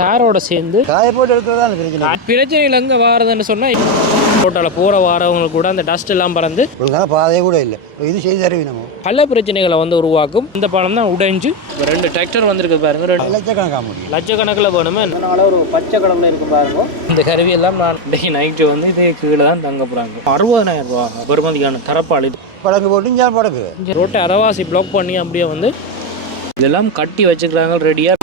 தாரோட சேர்ந்து காய போட்டு எடுக்கிறதா பிரச்சனை. பிரச்சனைகள் எங்கே வாரதுன்னு சொன்னால் ரோட்டால் போகிற வாரவங்களுக்கு கூட அந்த டஸ்ட் எல்லாம் பறந்து ஒழுங்கான பாதையே கூட இல்லை. இது செய்து தருவீனமோ பல பிரச்சனைகளை வந்து உருவாக்கும். இந்த பாலம் தான் உடைஞ்சு 2 டிராக்டர் வந்திருக்கு பாருங்க. 2 லட்சக்கணக்காக முடியும், லட்சக்கணக்கில் வேணுமே. அதனால ஒரு பச்சை கடமை இருக்கு பாருங்க. இந்த கருவியெல்லாம் நான் இன்றைக்கி நைட்டு வந்து இதே கீழே தான் தங்க போகிறாங்க. 60,000 ரூபா பெருமதியான தரப்பாளி படங்கு போட்டு இங்கே படகு ரோட்டை அரைவாசி பிளாக் பண்ணி அப்படியே வந்து இதெல்லாம் கட்டி வச்சுக்கிறாங்க ரெடியாக.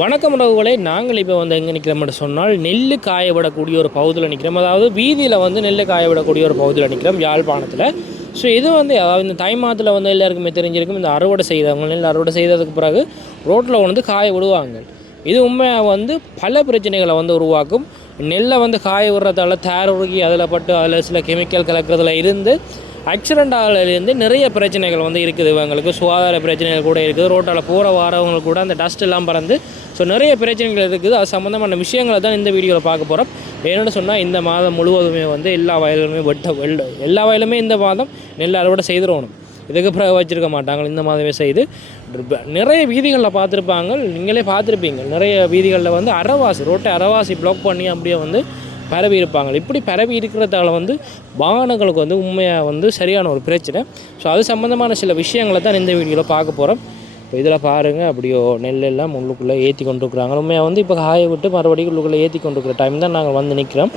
வணக்கம் உறவுகளே, நாங்கள் இப்போ வந்து எங்கே நிற்கிறோம்னு சொன்னால் நெல் காய விடக்கூடிய ஒரு பகுதியில் நிற்கிறோம். அதாவது வீதியில் வந்து நெல் காய விடக்கூடிய ஒரு பகுதியில் நிற்கிறோம், யாழ்ப்பாணத்தில். ஸோ இது வந்து அதாவது இந்த தை மாதத்தில் வந்து எல்லாருக்குமே தெரிஞ்சிருக்கும். இந்த அறுவடை செய்தவங்க நெல் அறுவடை செய்ததுக்கு பிறகு ரோட்டில் வந்து காய விடுவாங்க. இது உண்மையாக வந்து பல பிரச்சனைகளை வந்து உருவாக்கும். நெல்லை வந்து காய விடுறதால தேர் உருகி அதில் பட்டு அதில் சில கெமிக்கல் கலக்கிறதுல இருந்து ஆக்சிடென்ட் ஆகலேருந்து நிறைய பிரச்சனைகள் வந்து இருக்குது. இவங்களுக்கு சுகாதார பிரச்சனைகள் கூட இருக்குது. ரோட்டால் போகிற வாரவங்களுக்கு கூட அந்த டஸ்ட் எல்லாம் பறந்து ஸோ நிறைய பிரச்சனைகள் இருக்குது. அது சம்மந்தமான விஷயங்களை தான் இந்த வீடியோவில் பார்க்க போகிறோம். என்னென்னு சொன்னால் இந்த மாதம் முழுவதுமே வந்து எல்லா வயலுமே எல்லா வயலுமே இந்த மாதம் நெல் அறுவடை செய்திடணும். இதுக்கு பிறகு வச்சுருக்க மாட்டாங்க. இந்த மாதமே செய்து நிறைய வீதிகளில் பார்த்துருப்பாங்க, நீங்களே பார்த்துருப்பீங்க. நிறைய வீதிகளில் வந்து ரோட்டை அரைவாசி பிளாக் பண்ணி அப்படியே வந்து பரவி இருப்பாங்க. இப்படி பரவி இருக்கிறதால வந்து வாகனங்களுக்கு வந்து உண்மையாக வந்து சரியான ஒரு பிரச்சனை. ஸோ அது சம்மந்தமான சில விஷயங்களை தான் இந்த வீடியோவில் பார்க்க போகிறோம். இப்போ இதில் பாருங்கள், அப்படியோ நெல்லெல்லாம் உள்ளுக்குள்ளே ஏற்றி கொண்டு இருக்கிறாங்க. உண்மையாக வந்து இப்போ காய விட்டு மறுபடியும் உள்ளுக்குள்ளே ஏற்றி கொண்டு இருக்கிற டைம் தான் நாங்கள் வந்து நிற்கிறோம்.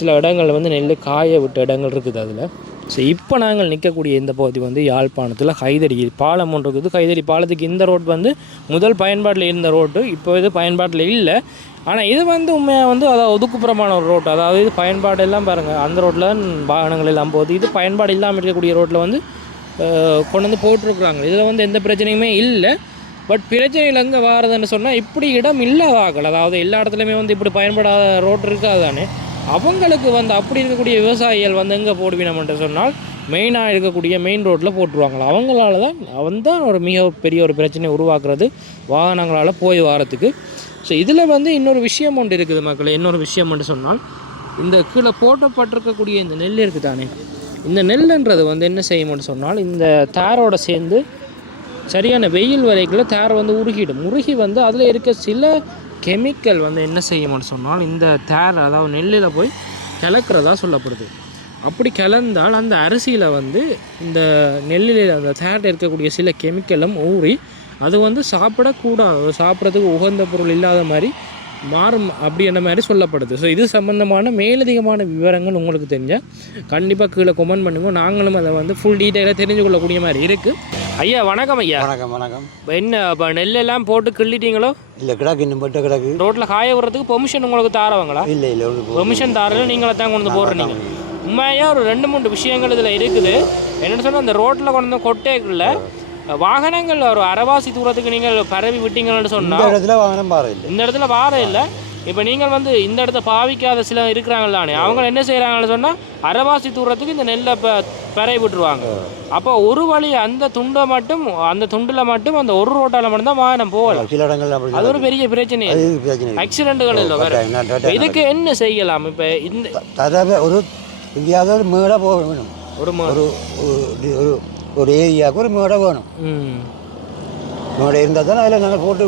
சில இடங்களில் வந்து நெல் காய விட்ட இடங்கள் இருக்குது அதில். ஸோ இப்போ நாங்கள் நிற்கக்கூடிய இந்த பகுதி வந்து யாழ்ப்பாணத்தில் கைதடி பாலம் ஒன்று இருக்குது. கைதடி பாலத்துக்கு இந்த ரோட் வந்து முதல் பயன்பாட்டில் இருந்த ரோட்டு, இப்போ இது பயன்பாட்டில் இல்லை. ஆனால் இது வந்து உண்மையாக வந்து அதாவது ஒதுக்குப்புறமான ஒரு ரோட்டு. அதாவது இது பயன்பாடு எல்லாம் பாருங்கள், அந்த ரோட்டில் வாகனங்கள் எல்லாம் போகுது. இது பயன்பாடு இல்லாமல் இருக்கக்கூடிய ரோட்டில் வந்து கொண்டு வந்து போட்டிருக்குறாங்க. இதில் வந்து எந்த பிரச்சனையுமே இல்லை. பட் பிரச்சனைகள் எங்கே வாரதுன்னு சொன்னால் இப்படி இடம் இல்லாதாக்கள், அதாவது எல்லா இடத்துலையுமே வந்து இப்படி பயன்படாத ரோட் இருக்காது தானே, அவங்களுக்கு வந்து அப்படி இருக்கக்கூடிய விவசாயிகள் வந்து எங்கே போடுவினோம்னு சொன்னால் மெயினாக இருக்கக்கூடிய மெயின் ரோட்டில் போட்டுருவாங்களா. அவங்களால தான் ஒரு மிக பெரிய ஒரு பிரச்சனையை உருவாக்குறது வாகனங்களால் போய் வாரத்துக்கு. ஸோ இதில் வந்து இன்னொரு விஷயம் ஒன்று இருக்குது மக்கள். இன்னொரு விஷயம் ஒன்று சொன்னால் இந்த கீழே போட்டப்பட்டிருக்கக்கூடிய இந்த நெல் இருக்குது தானே, இந்த நெல்லுன்றது வந்து என்ன செய்யும்னு சொன்னால் இந்த தாரோட சேர்ந்து சரியான வெயில் வரைக்குள்ள தார் வந்து உருகி வந்து அதில் இருக்க சில கெமிக்கல் வந்து என்ன செய்யும்னு சொன்னால் இந்த தேர் அதாவது நெல்லில் போய் கலக்கிறதா சொல்லப்படுது. அப்படி கலந்தால் அந்த அரிசியில் வந்து இந்த நெல்லில் அந்த தேரில் இருக்கக்கூடிய சில கெமிக்கலும் ஊறி அது வந்து சாப்பிடக்கூடாது, சாப்பிட்றதுக்கு உகந்த பொருள் இல்லாத மாதிரி மாறும் அப்படின்ற மாதிரி சொல்லப்படுது. ஸோ இது சம்மந்தமான மேலதிகமான விவரங்கள் உங்களுக்கு தெரிஞ்சால் கண்டிப்பாக கீழே கமெண்ட் பண்ணுங்க. நாங்களும் அதை வந்து ஃபுல் டீட்டெயிலாக தெரிஞ்சு கொள்ளக்கூடிய மாதிரி இருக்குது. ஐயா வணக்கம். ஐயா வணக்கம். வணக்கம். என்ன இப்போ நெல்லெல்லாம் போட்டு கிள்ளிட்டீங்களோ? இல்லை, கிடக்கு இன்னும் போட்டு கிடக்கு. ரோட்டில் காய விடுறதுக்கு பெர்மிஷன் உங்களுக்கு தாரவங்களா? இல்லை இல்லை, பெர்மிஷன் தாரல, நீங்களே தான் கொண்டு போடுறீங்க. உண்மையாக ஒரு 2-3 விஷயங்கள் இதில் இருக்குது. என்னென்னு சொன்னால் அந்த ரோட்டில் கொண்டு கொட்டைக்குள்ள வாகனங்கள் ஒரு அரைவாசி தூரத்துக்கு நீங்கள் பரவி விட்டீங்கன்னு சொன்னால் இந்த இடத்துல வார இல்லை. இப்போ நீங்கள் வந்து இந்த இடத்த பாவிக்காத சில இருக்கிறாங்க தானே, அவங்க என்ன செய்கிறாங்கன்னு சொன்னால் அரைவாசி தூரத்துக்கு இந்த நெல்லை பரவி விட்டுருவாங்க. அப்போ ஒரு வழி அந்த துண்டை மட்டும் அந்த துண்டில் மட்டும் அந்த ஒரு ரோட்டால் மட்டும்தான் வாகனம் போகலாம். சில இடங்கள் அது ஒரு பெரிய பிரச்சனை, ஆக்சிடென்ட்டுகள் இல்லை வேறு. இதுக்கு என்ன செய்யலாம்? இப்போ இந்த ஒரு எங்கேயாவது மேடை போக வேணும், ஒரு ஏரியாவுக்கு ஒரு மேடை வேணும். மேடை இருந்தால் தானே அதில் நாங்கள் போட்டு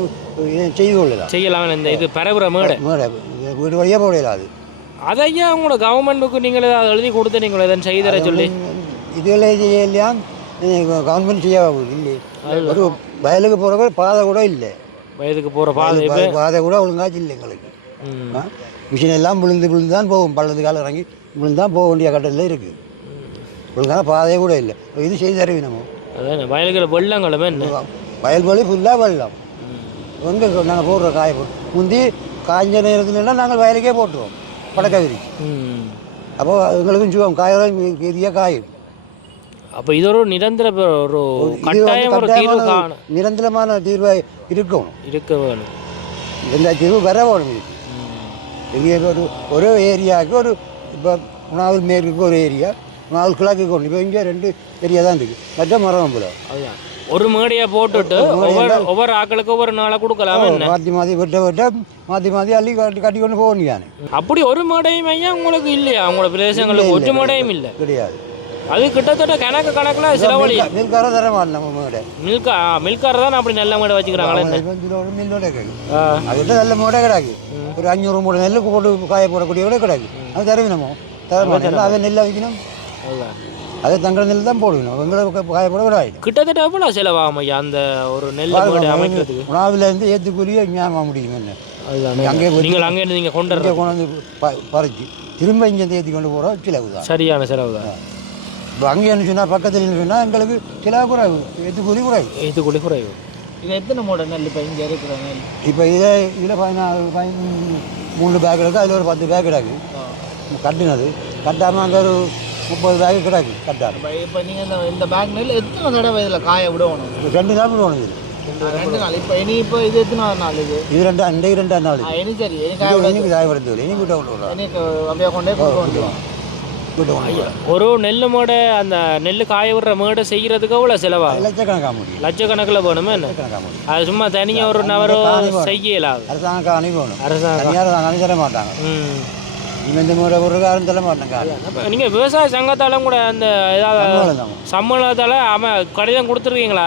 செய்யலாம். இந்த இது பரவுற மேடை வீடு வழியாக போடலாது. அதையா உங்களோட கவர்மெண்ட்டுக்கு நீங்கள் அதை எழுதி கொடுத்து நீங்கள் எதன் செய்தர சொல்லி இதெல்லாம் செய்யலாம். கவர்மெண்ட் செய்ய இல்லை. ஒரு வயலுக்கு போகிற பாதை கூட இல்லை. வயலுக்கு போகிற பாதை கூட ஒழுங்காச்சு இல்லை எங்களுக்கு. மிஷின் எல்லாம் விழுந்து தான் போகும். பள்ளத்துக்கால இறங்கி விழுந்து தான் போக வேண்டிய கட்டத்தில் இருக்குது. ஒழுங்கான பாதையே கூட இல்லை. இது செய்து தருவீனமோ? அதான் வயலுக்கு வெள்ளங்களுமே வயல்வெளி ஃபுல்லாக வெள்ளம். எங்கே நாங்கள் போடுற காய முந்தி காய்ஞ்ச நேரத்துலலாம் நாங்கள் வயலுக்கே போட்டுருவோம் படக்க விரிச்சு. அப்போ எங்களுக்கும் சுகம் காயம் எரியாக காயும். அப்போ இது ஒரு நிரந்தரமான தீர்வாக இருக்க வேணும். இந்த தீர்வு வர வேணும். எங்கே ஒரு ஏரியாவுக்கு ஒரு இப்போ உணவு மேற்கு ஒரு ஏரியா, உணவு கிழக்கு கொண்டு இப்போ இங்கே 2 ஏரியா தான் இருக்குது. மற்ற மரம் போல அதுதான் ஒரு மேடையை போட்டுட்டு ஒவ்வொரு ஆக்களுக்கு ஒவ்வொரு நாளாக கொடுக்கலாம். மாற்றி மாற்றி அள்ளி கட்டி கொண்டு போகணும். அப்படி ஒரு மேடையும் ஐயா உங்களுக்கு இல்லையா? உங்களோட பிரதேசங்களுக்கு ஒரு மேடையும் இல்லை? கிடையாது. அது கிட்டத்தட்ட கணக்கில் செலவழி. மில்கார தர மாட்டேன் நம்ம மேடை. மில்கார தான் அப்படி நல்ல மேடை வச்சுக்கிறாங்களே. மில்லோட கிடக்கு அதுக்கிட்ட நல்ல மூடை கிடக்கு. ஒரு 500 மூடை நெல்லுக்கு போட்டு காய போடக்கூடிய கூட கிடக்கு. அது தருவி நம்ம தர மாட்டேன். அதை நெல்லை வைக்கணும், அதை தங்கள் நெல் தான் போடணும். எங்களை காய போட கூட ஆகிடும். கிட்டத்தட்ட எவ்வளோ செலவாகும் ஐயா அந்த ஒரு நெல் அமைக்கிறதுக்கு? உணவுலேருந்து ஏற்றுக்கூலியே ஞாபகம் முடியும். என்ன அங்கே அங்கேருந்து நீங்கள் கொண்டு வந்து பறிச்சு திரும்ப இங்கே ஏற்றி கொண்டு போகிறோம். சிலவு தான், சரியான செலவு தான். இப்போ அங்கே என்ன சொன்னால் பக்கத்தில் சொன்னால் எங்களுக்கு சிலவு குறைவு, ஏற்றுக்கூலி குறைவு. இது எத்தனை மூடை நெல் இப்போ இங்கே இருக்கிற நெல்? இப்போ இதில் 13 பேக் கிடக்கு. அதில் ஒரு 10 பேக் கிடக்கு கட்டினது. கட்டாமல் அங்கே ஒரு 30 பேக் கிடக்கு கட்டாது. இப்போ நீங்கள் இந்த பேக் நெல் எத்தனை தடவை இதில் காய விடணும்? 2 நாள் விடணும். இது 2 நாள். இப்போ இது எத்தனை நாள்? இது 2 நாள். இனி சரி இனி காயப்படுத்து இனி விட்டு கொண்டு எனக்கு அப்படியே கொண்டே கொண்டு ஒரு நெல் மேடை அந்த நெல் காய விடுற மேடை செய்கிறதுக்கு அவ்வளோ செலவா? லட்சக்கணக்காக முடியும். லட்சக்கணக்கில் வேணுமே என்ன? அது சும்மா தனியாக ஒரு நபரோ செய்யலாம். அரசாங்க காணி வேணும். அரசாங்கம் தர மாட்டாங்க. இந்த முறை ஒரு காரணம் தர மாட்டாங்க. நீங்கள் விவசாய சங்கத்தாலும் கூட அந்த ஏதாவது சம்பளத்தால் கடிதம் கொடுத்துருக்கீங்களா?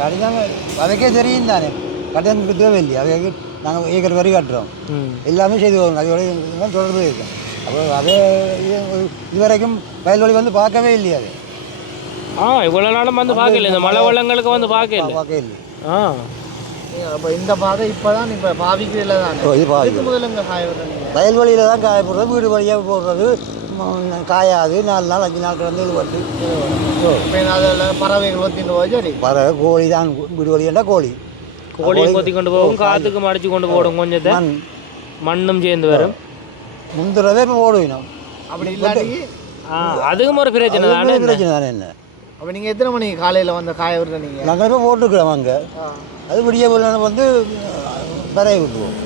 கடிதம் அதுக்கே தெரியும் தானே. கடிதம் கொடுத்தவே இல்லையா? அவைக்கு நாங்கள் ஏக்கர் வரி கட்டுறோம், எல்லாமே செய்து வரும். அதோட தொடர்பு இருக்கும். அப்போ அதே இதுவரைக்கும் வயல்வெளி வந்து பார்க்கவே இல்லையா? அது இவ்வளோ நாளும் வந்து பார்க்கல. இந்த மழை வெள்ளங்களுக்கு வந்து பார்க்கல. அப்போ இந்த பாதை இப்போ தான் இப்போ பாவிக்கிறதுல தான் முதல்ல இங்கே காய விடுறீங்க. வயல்வெளியில் தான் காய போடுறது, வீடு வழியாக போடுறது காயாது. 4 நாள் 5 நாள் கிடந்து வந்து இப்போ அதில் பறவைகள் ஒத்திட்டு போய் சரி பறவை கோழி தான். வீடு வழியாண்டா கோழியை கொத்தி கொண்டு போகும், காற்றுக்கு மடிச்சு கொண்டு போடும். கொஞ்சத்தை மண்ணும் சேர்ந்து வரும். முந்திரவே இப்போ ஓடுவினோம். அப்படி இல்லாட்டி அதுக்கும் ஒரு பிரச்சனை தானே. என்ன அப்போ நீங்கள் எத்தனை மணிக்கு காலையில் வந்து காய விடுற? நீங்கள் நாங்கள் இப்போ போட்டுக்கிறோம் அங்கே. அது விடிய வந்து பறவை விட்டுருவோம்.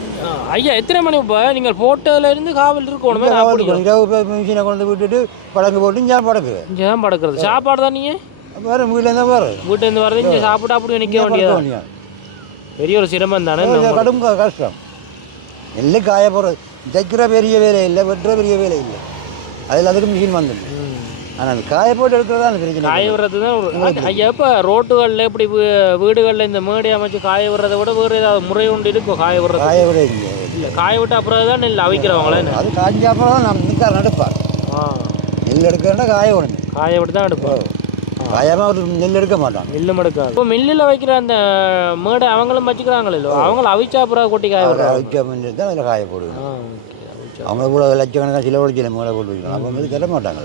ஐயா எத்தனை மணி இப்போ நீங்கள் போட்டதுலேருந்து காவல் இருக்கணும்? இரவு மிஷினை கொண்டு விட்டுட்டு படங்கு போட்டு இங்கே படக்கு இங்கே தான் படக்கிறது. சாப்பாடு தான் நீங்கள் வேறு வீட்டிலேருந்து வேறு வீட்டிலேருந்து வரது இங்கே சாப்பிட்டு அப்படி நிற்க வேண்டியது பெரிய ஒரு சிரமம் தானே. கடும் கஷ்டம். நெல் காய போடுறது தைக்கிற பெரிய வேலை இல்லை, வெட்டுற பெரிய வேலை இல்லை. அதில் அதுக்கு மிஷின் வந்துடும். ஆனால் அது காய போட்டு எடுக்கிறது தான் பிரச்சனை. காய விடுறது தான் ஐயா. இப்போ ரோட்டுகளில் இப்படி வீடுகளில் இந்த மேடை அமைச்சு காய விடுறதை விட வேறு ஏதாவது முறை ஒன்று இருக்கும் காய விடுறது? காய விட இல்லை, காய விட்ட அப்புறம் தான் நெல் அவிக்கிறவங்களே. அது காய்ஞ்ச அப்புறம் தான் நம்ம நிற்கார எடுப்பார். நெல் எடுக்கிறேன்னா காய விடணும். காய விட்டு தான் எடுப்பார். காயாமல் அவர் நெல் எடுக்க மாட்டாங்க. நெல்லும் எடுக்காது. இப்போ மில்லில் வைக்கிற அந்த மேடை அவங்களும் வச்சுக்கிறாங்களோ, அவங்களும் அவிச்சா அப்புறம் கொட்டி காய விடுறாங்க. அவிச்சா மில்லு தான் அதில் காய போடுவோம். அவங்க கூட லட்சக்கணக்காக சிலவழிச்சில மேலே போட்டு வைக்கணும். அப்போ வந்து தர மாட்டாங்க.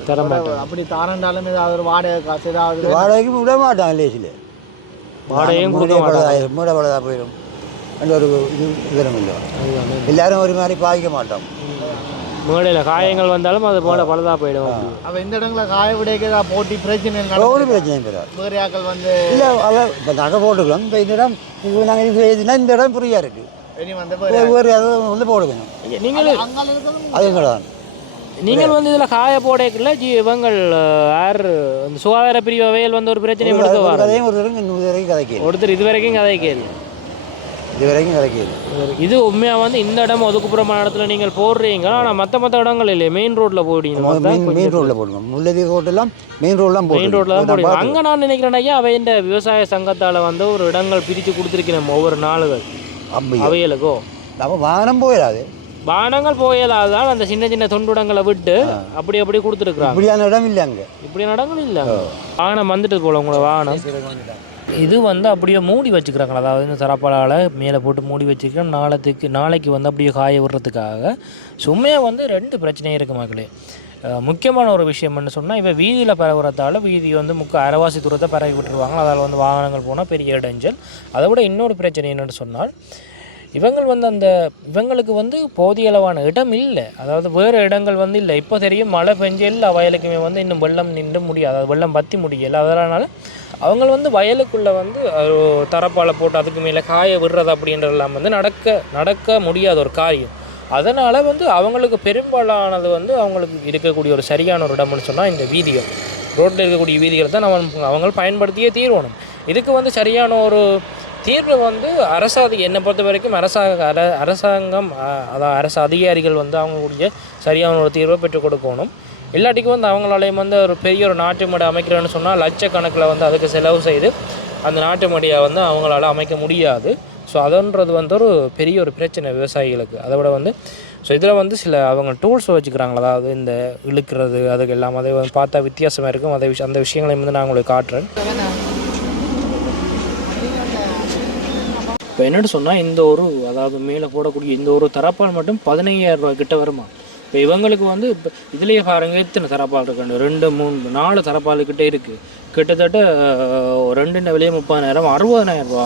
அப்படி தாரண்டாலும் ஏதாவது ஒரு வாடகை காசு ஏதாவது வாடகைக்கு விட மாட்டாங்க. லேசில் வாடகையும் கொடுக்க மாட்டாங்க. மூட பழுதாக போயிடும். அந்த ஒரு இது விவரம் இல்லை. எல்லாரும் ஒரு மாதிரி பாதிக்க மாட்டோம். மேடையில் காயங்கள் வந்தாலும் அது மேடை பழுதாக போயிடும். அப்போ இந்த இடங்களில் காய விடைக்கு ஏதாவது போட்டி பிரச்சனை ஒரு பிரச்சனையும் பெறாது. வேறு ஆக்கள் வந்து இல்லை அவள் இப்போ நகை போட்டுக்கலாம். இப்போ இந்த இடம் நாங்கள் இது செய்யுதுன்னா இந்த இடம் ஃப்ரீயாக இருக்குது. இனி வந்து வேறு யாரும் வந்து போடுவேன். நீங்கள் அதுங்க தான் நீங்கள் வந்து இதில் காய போடக்குள்ள இவங்கள் யார் அந்த சுகாதார பிரிவு அவையில் வந்து ஒரு பிரச்சனை கதையும் ஒருத்தர் இது வரைக்கும் கதைக்கேது. இது உண்மையாக வந்து இந்த இடம் ஒதுக்குப்புறமான இடத்துல நீங்கள் போடுறீங்க. ஆனால் மற்ற இடங்கள் இல்லையே, மெயின் ரோட்டில் போடுவீங்க. மெயின் ரோட்டில் போடுங்க. முல்லதி ரோட்டெல்லாம் மெயின் ரோட்டில் தான் போடுவீங்க. அங்கே நான் நினைக்கிறேன் ஐயா, அவை இந்த விவசாய சங்கத்தால் வந்து ஒரு இடங்கள் பிரித்து கொடுத்துருக்கிறேன் ஒவ்வொரு நாளுகள் அவைகளுக்கோ. நம்ம வாகனம் போயிடாது, வாகனங்கள் போயலாதான் அந்த சின்ன சின்ன தொண்டுடங்களை விட்டு அப்படி அப்படி கொடுத்துருக்குறாங்க. இப்படியான இடம் இல்லை, அங்கே இப்படியான இடங்கள் இல்லை. வாகனம் வந்துட்டு போல உங்களோட வாகனம் இது வந்து அப்படியே மூடி வச்சுக்கிறாங்களா? அதாவது இந்த தரப்பாலால் மேலே போட்டு மூடி வச்சுக்கிறோம். நாளைக்கு வந்து அப்படியே காய விடுறதுக்காக சும்மையாக வந்து 2 பிரச்சனை இருக்குது மக்களே. முக்கியமான ஒரு விஷயம்னு சொன்னால், இப்போ வீதியில் பரவுறதால வீதி வந்து அரைவாசி தூரத்தை பரவி விட்டுருவாங்க. அதில் வந்து வாகனங்கள் போனால் பெரிய இடைஞ்சல். அதை விட இன்னொரு பிரச்சனை என்னென்னு சொன்னால், இவங்களுக்கு வந்து போதிய அளவான இடம் இல்லை. அதாவது வேறு இடங்கள் வந்து இல்லை. இப்போ தெரியும் மழை பெஞ்சு எல்லா வயலுக்குமே வந்து இன்னும் வெள்ளம் நின்று முடியாது, அதாவது வெள்ளம் பற்றி முடியலை. அதனால் அவங்க வந்து வயலுக்குள்ளே வந்து தரப்பால் போட்டு அதுக்கு மேலே காய விடுறது அப்படின்றதெல்லாம் வந்து நடக்க முடியாத ஒரு காரியம். அதனால் வந்து அவங்களுக்கு பெரும்பாலானது வந்து அவங்களுக்கு இருக்கக்கூடிய ஒரு சரியான ஒரு இடம்னு சொன்னால் இந்த வீதிகள், ரோட்டில் இருக்கக்கூடிய வீதிகளை தான் அவங்க பயன்படுத்தியே தீர்வணும். இதுக்கு வந்து சரியான ஒரு தீர்வு வந்து என்னை பொறுத்த வரைக்கும் அரசாங்கம், அதாவது அரசு அதிகாரிகள் வந்து அவங்களுடைய சரியான ஒரு தீர்வை பெற்றுக் கொடுக்கணும். இல்லாட்டிக்கு வந்து அவங்களாலையும் வந்து ஒரு பெரிய ஒரு நாட்டு மாடு அமைக்கிறேன்னு சொன்னால் லட்சக்கணக்கில் வந்து அதுக்கு செலவு செய்து அந்த நாட்டு மாடியை வந்து அவங்களால அமைக்க முடியாது. ஸோ அதுன்றது வந்து ஒரு பெரிய ஒரு பிரச்சனை விவசாயிகளுக்கு. அதை விட வந்து ஸோ இதில் வந்து சில அவங்க டூல்ஸ் வச்சுக்கிறாங்களா, அதாவது இந்த இழுக்கிறது அதுக்கு எல்லாம் அதை வந்து பார்த்தா வித்தியாசமாக இருக்கும். அதை அந்த விஷயங்களையும் வந்து நான் உங்களுக்கு காட்டுறேன். இப்போ என்னென்னு சொன்னால் இந்த ஒரு அதாவது மேலே போடக்கூடிய இந்த ஒரு தரப்பால் மட்டும் 15,000 ரூபா கிட்ட வருமா. இப்போ இவங்களுக்கு வந்து இப்போ இதுலேயே பாருங்கள் எத்தனை தரப்பால் இருக்காண்டு, 2 3 4 தரப்பாலுக்கிட்டே இருக்குது. கிட்டத்தட்ட 2 விலையே 30,000 60,000 ரூபா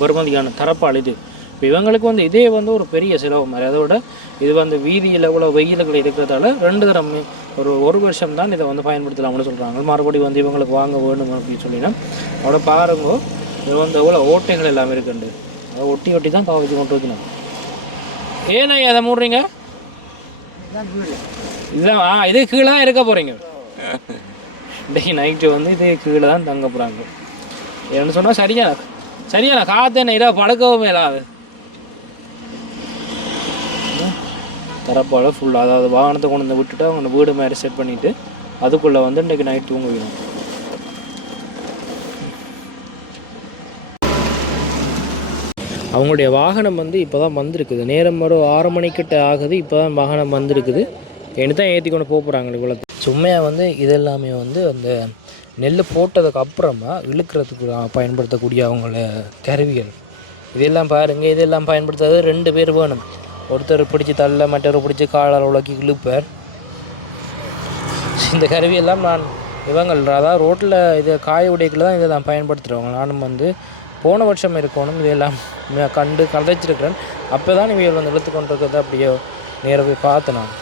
பெறுமதியான தரப்பால் இது. இப்போ இவங்களுக்கு வந்து இதே வந்து ஒரு பெரிய செலவு மாதிரி. அதோட இது வந்து வீதியில் இவ்வளோ வெயில்கள் இருக்கிறதால 2 தரம் ஒரு வருஷம் தான் இதை வந்து பயன்படுத்தலாம்னு சொல்கிறாங்க. மறுபடியும் வந்து இவங்களுக்கு வாங்க வேணும் அப்படின்னு சொல்லினா அதோட பாருங்க இது வந்து எவ்வளோ ஓட்டைகள் எல்லாமே இருக்குண்டு. அதை ஒட்டி ஒட்டி தான் பாவிச்சு கொண்டு வைக்கணும். ஏன்னா அதை மூடுறீங்க இதுதான் இதே கீழே தான் இருக்க போகிறீங்க. இன்றைக்கி நைட்டு வந்து இதே கீழே தான் தங்க போகிறாங்க. என்னென்னு சொன்னால் சரியான காற்று என்ன இரவு படுக்கவும் இல்லாது. தரப்பால் ஃபுல்லாக அதாவது வாகனத்தை கொண்டு வந்து விட்டுட்டு அவங்க வீடு மாதிரி செட் பண்ணிவிட்டு அதுக்குள்ளே வந்து இன்றைக்கி நைட் தூங்க வைக்கணும். அவங்களுடைய வாகனம் வந்து இப்போ தான் வந்திருக்குது. நேரம் ஒரு 6 மணிக்கிட்ட ஆகுது. இப்போ தான் வாகனம் வந்திருக்குது. என்ன தான் ஏற்றி கொண்டு போகிறாங்க. இவ்வளோ சும்மையாக வந்து இதெல்லாமே வந்து அந்த நெல் போட்டதுக்கு அப்புறமா இழுக்கிறதுக்கு பயன்படுத்தக்கூடிய அவங்கள கருவிகள் இதெல்லாம் பாருங்கள். இதெல்லாம் பயன்படுத்துறது 2 பேர் வேணும். ஒருத்தர் பிடிச்சி தள்ள, மற்றவர் பிடிச்சி காலால் உலக்கி இழுப்பார். இந்த கருவியெல்லாம் நான் இவங்கள் அதாவது ரோட்டில் இதை காய உடைக்கில் தான் இதை நான் பயன்படுத்துகிறவங்க. நானும் வந்து போன வருஷம் இருக்கணும் இதெல்லாம் கண்டு கதைச்சிருக்கிறேன். அப்போ தான் இவங்க வந்து இழுத்து கொண்டு இருக்கிறத அப்படியே நேராக போய் பார்த்தேன். நான்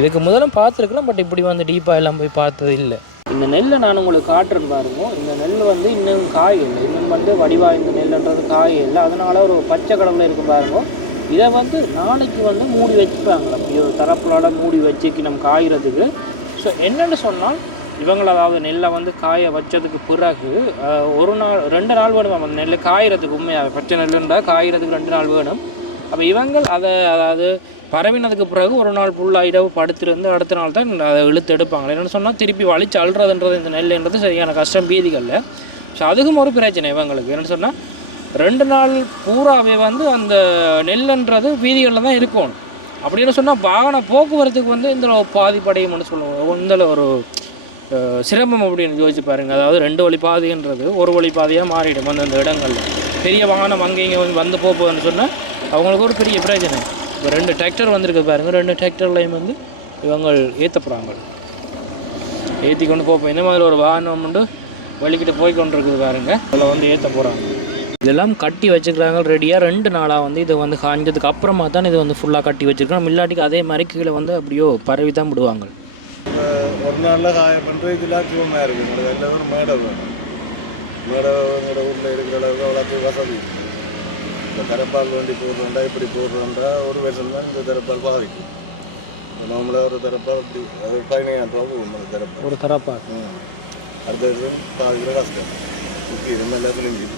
இதுக்கு முதலும் பார்த்துருக்குறேன், பட் இப்படி வந்து டீப்பாக எல்லாம் போய் பார்த்தது இல்லை. இந்த நெல்லை நான் உங்களுக்கு காட்டுறேன்னு பாருங்க. இந்த நெல் வந்து இன்னும் காய் இல்லை, இன்னும் வந்து வடிவாக இந்த நெல்லுன்றது காய் இல்லை. அதனால் ஒரு பச்சை கடவுளை இருக்குது பாருங்க. இதை வந்து நாளைக்கு வந்து மூடி வச்சுப்பாங்க, அப்படியே ஒரு தரப்புலாட மூடி வச்சுக்கு நம்ம காய்கிறதுக்கு. ஸோ என்னென்னு சொன்னால் இவங்களை அதாவது நெல்லை வந்து காய வச்சதுக்கு பிறகு 1 நாள் 2 நாள் வேணும் அந்த நெல் காய்கிறதுக்கு. உண்மையாக பச்சை நெல்லுன்றால் காய்கிறதுக்கு 2 நாள் வேணும். அப்போ இவங்க அதை அதாவது பரவினதுக்கு பிறகு 1 நாள் ஃபுல்லாக இரவு படுத்திருந்து அடுத்த நாள் தான் அதை இழுத்து எடுப்பாங்க. என்னென்னு சொன்னால் திருப்பி வலிச்சு அழுறதுன்றது இந்த நெல்லுன்றது சரியான கஷ்டம் வீதிகளில். ஸோ அதுக்கும் ஒரு பிரச்சனை இவங்களுக்கு. என்னென்னு சொன்னால் 2 நாள் பூராவே வந்து அந்த நெல்லுன்றது வீதிகளில் தான் இருக்கணும். அப்படின்னு சொன்னால் வாகன போக்குவரத்துக்கு வந்து இந்த பாதிப்படையும்னு சொல்லுவோம். இந்த ஒரு சிரமம் அப்படின்னு யோசிச்சு பாருங்கள். அதாவது 2 வழி பாதைன்றது 1 வழி பாதையாக மாறிடும் அந்தந்த இடங்களில். பெரிய வாகனம் அங்கே இங்கே வந்து போகுதுன்னு சொன்னால் அவங்களுக்கு ஒரு பெரிய பிரச்சனை. இப்போ 2 டிராக்டர் வந்திருக்கு பாருங்கள். 2 டிராக்டர்லையும் வந்து இவங்க ஏற்ற போகிறாங்க. ஏற்றி கொண்டு போப்போம். இந்த மாதிரி ஒரு வாகனம் வந்து வலிக்கிட்டு போய் கொண்டு இருக்குது பாருங்கள். அதில் வந்து ஏற்ற போகிறாங்க. இதெல்லாம் கட்டி வச்சுக்கிறாங்க ரெடியாக. 2 நாளாக வந்து இது வந்து காஞ்சதுக்கு அப்புறமா தான் இது வந்து ஃபுல்லாக கட்டி வச்சுருக்கோம். இல்லாட்டிக்கு அதே மாதிரி கீழே வந்து அப்படியோ பரவி தான் விடுவாங்க. ஒரு நாளில் காயம் பண்ணுறது இதெல்லாம் சுகமாக இருக்குது. எல்லோரும் மேடை வேணும். மேடை எங்களோட ஊரில் இருக்கிற அளவுக்கு அவ்வளோத்துக்கு வசதி. இந்த தரப்பால் வண்டி போடுறோண்டா இப்படி போடுறோன்றா ஒரு வருஷம் தான் இந்த தரப்பால் பாதிக்கும். நம்மள ஒரு தரப்பால் அப்படி அது 15,000 ரூபா போகும். அந்த தரப்பால் ஒரு தரப்பால் அடுத்த வருஷம் பாதிக்கிற கஷ்டம் சுற்றி இது எல்லாத்துலையும்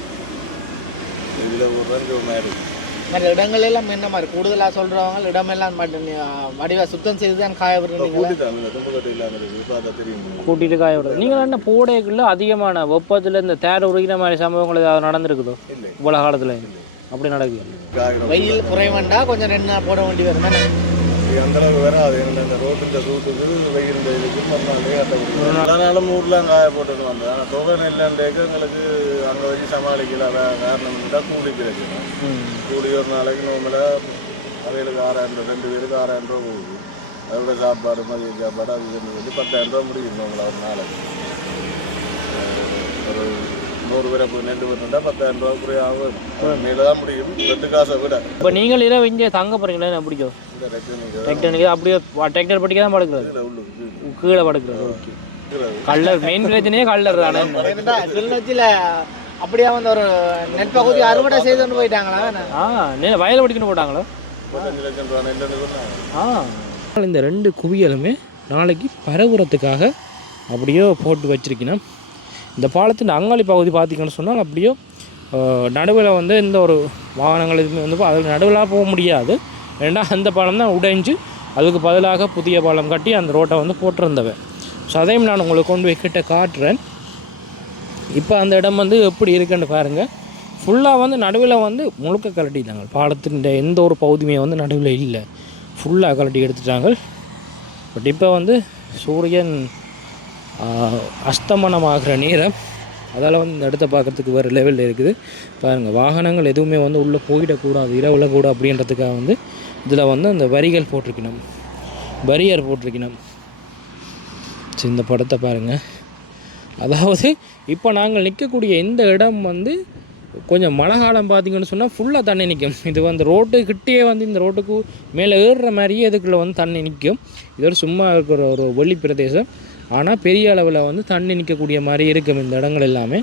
இதில் ஒரு ரன் சுகமாக இருக்குது. மற்ற இடங்கள் எல்லாம் என்ன மாதிரி கூடுதலாக சொல்கிறவங்க இடமெல்லாம் வடிவாக சுத்தம் செய்து தான் காய விடுறீங்க. கூட்டிட்டு காய விடுறது. நீங்கள் என்ன போடைக்குள்ள அதிகமான வெப்பத்தில் இந்த தேர் உருகிற மாதிரி சம்பவங்கள் ஏதாவது நடந்திருக்குதோ இவ்வளோ காலத்தில்? அப்படி நடக்குது. வெயில் குறைவண்டா கொஞ்சம் 2 நாள் போட வேண்டி வரும். அந்த அளவுக்கு வராது. இந்த ரோட்டுக்கு சூட்டுக்கு வெயில் இதுக்கு மறுநாள் அதனாலும் ஊரில் காய போட்டுட்டு வந்தேன். ஆனால் தொகை நெல்லாண்டேக்கு எங்களுக்கு அங்கே வச்சு சமாளிக்கல. காரணம் தான் கூலி பிரச்சனை. கூலி ஒரு நாளைக்கு நோம்பில் அவைகளுக்கு 6,000 ரூபா, 2 பேருக்கு 6,000 ரூபா போகுது. அதோட சாப்பாடு மதிய சாப்பாடு அது சொல்லி 10,000 ரூபா முடியும் நோம்பில் ஒரு நாளைக்கு. ஒரு 100 பேரை போய் நெல் பண்ணா 10,000 ரூபா குறைய ஆகும். மேலே தான் முடியும் 2 காசை விட. இப்போ நீங்கள் இரவு இங்கே தங்க போகிறீங்களா? என்ன பிடிக்கும் டிராக்டர் அப்படியே டிராக்டர் படிக்க தான் படுக்கிறது, கீழே படுக்கிறது. ஓகே. கல்லர் மெயின் பிரச்சனையே கல்லர் தானே. கிளிநொச்சியில் அப்படியே வந்து ஒரு நெற்பகுதி அறுவடை செய்து கொண்டு போயிட்டாங்களா? வயலை படிக்கணும் போட்டாங்களோ. இந்த 2 குவியலுமே நாளைக்கு பரவுறதுக்காக அப்படியோ போட்டு வச்சிருக்கணும். இந்த பாலத்தின் அங்காளி பகுதி பார்த்திங்கன்னு சொன்னால் அப்படியோ நடுவில் வந்து இந்த ஒரு வாகனங்கள் எதுவுமே வந்து அதில் நடுவிலாக போக முடியாது. ஏன்னா அந்த பாலம் தான் உடைஞ்சு அதுக்கு பதிலாக புதிய பாலம் கட்டி அந்த ரோட்டை வந்து போட்டிருந்தவ. ஸோ அதையும் நான் உங்களுக்கு கொண்டு போய் கிட்ட காட்டுறேன். இப்போ அந்த இடம் வந்து எப்படி இருக்குன்னு பாருங்கள். ஃபுல்லாக வந்து நடுவில் வந்து முழுக்க கலட்டிட்டாங்க. பாலத்தின் எந்த ஒரு பகுதியுமே வந்து நடுவில் இல்லை, ஃபுல்லாக கலட்டி எடுத்துட்டாங்க. பட் இப்போ வந்து சூரியன் அஸ்தமனமாகிற நேரம், அதால் வந்து இந்த இடத்த பார்க்குறதுக்கு வேறு லெவலில் இருக்குது. பாருங்கள், வாகனங்கள் எதுவுமே வந்து உள்ளே போயிடக்கூடாது, இரவில் கூட அப்படின்றதுக்காக வந்து இதில் வந்து அந்த வரிகள் போட்டிருக்கணும், பரியர் போட்டிருக்கணும். சரி, இந்த படத்தை பாருங்கள். அதாவது இப்போ நாங்கள் நிற்கக்கூடிய இந்த இடம் வந்து கொஞ்சம் மழை காலம் பார்த்திங்கன்னு சொன்னால் ஃபுல்லாக தண்ணி நிற்கும். இது வந்து ரோட்டுக்கிட்டே வந்து இந்த ரோட்டுக்கு மேலே ஏறுற மாதிரியே இதுக்குள்ளே வந்து தண்ணி நிற்கும். இது ஒரு சும்மா இருக்கிற ஒரு வெளி பிரதேசம், ஆனால் பெரிய அளவில் வந்து தண்ணி நிற்கக்கூடிய மாதிரி இருக்கும் இந்த இடங்கள் எல்லாமே.